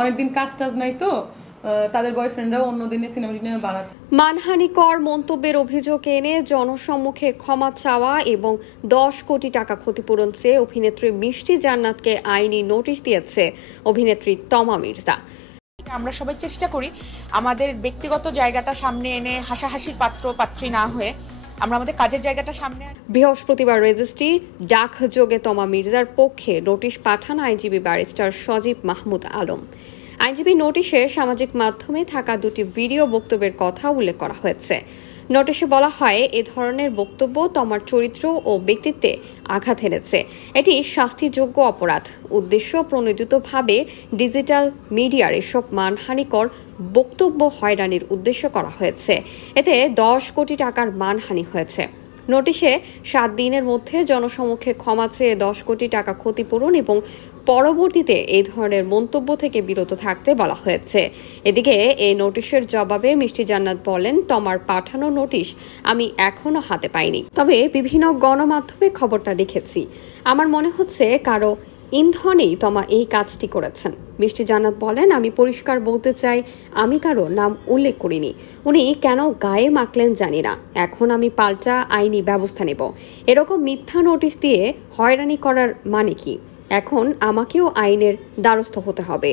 অনেকদিন কাজ টাজ নাই তো তাদের বয়ফ্রেন্ডরাও অন্য দিনে সিনেমা টিনেমা বানাচ্ছে। মানহানিকর মন্তব্যের অভিযোগ এনে জনসম্মুখে ক্ষমা চাওয়া এবং 10 কোটি টাকা ক্ষতিপূরণ চেয়ে অভিনেত্রী মিষ্টি জান্নাতকে আইনি নোটিশ দিয়েছে অভিনেত্রী তমা মির্জা। আমরা সবাই চেষ্টা করি আমাদের ব্যক্তিগত জায়গাটা সামনে এনে হাসাহাসির পাত্রী না হয়ে আমরা আমাদের কাজের জায়গাটা সামনে। বৃহস্পতিবার রেজিস্ট্রি ডাকযোগে তমা মির্জার পক্ষে নোটিশ পাঠান আইনজীবী ব্যারিস্টার সজীব মাহমুদ আলম। আইনজীবী নোটিশে সামাজিক মাধ্যমে থাকা দুটি ভিডিও বক্তব্যের কথা উল্লেখ করা হয়েছে। নোটিশে বলা হয়, এ ধরনের বক্তব্য তমার চরিত্র ও ব্যক্তিত্বে আঘাত এনেছে। এটি শাস্তিযোগ্য অপরাধ। উদ্দেশ্য প্রণোদিতভাবে ডিজিটাল মিডিয়ার এসব মানহানিকর বক্তব্য হয়রানির উদ্দেশ্য করা হয়েছে। এতে 10 কোটি টাকার মানহানি হয়েছে। নোটিশে 7 দিনের মধ্যে জনসমক্ষে ক্ষমা চেয়ে 10 কোটি টাকা ক্ষতিপূরণ এবং পরবর্তীতে এই ধরনের মন্তব্য থেকে বিরত থাকতে বলা হয়েছে। এদিকে এই নোটিশের জবাবে মিষ্টি জান্নাত বলেন, তমার পাঠানো নোটিশ আমি এখনো হাতে পাইনি, তবে বিভিন্ন গণমাধ্যমে খবরটা দেখেছি। আমার মনে হচ্ছে কারো ইন্ধনেই তমা এই কাজটি করেছেন। মিষ্টি জান্নাত বলেন, আমি পরিষ্কার বলতে চাই, আমি কারো নাম উল্লেখ করিনি। উনি কেন গায়ে মাখলেন জানি না। এখন আমি পাল্টা আইনি ব্যবস্থা নেব। এরকম মিথ্যা নোটিশ দিয়ে হয়রানি করার মানে কি? এখন আমাকেও আইনের দ্বারস্থ হতে হবে।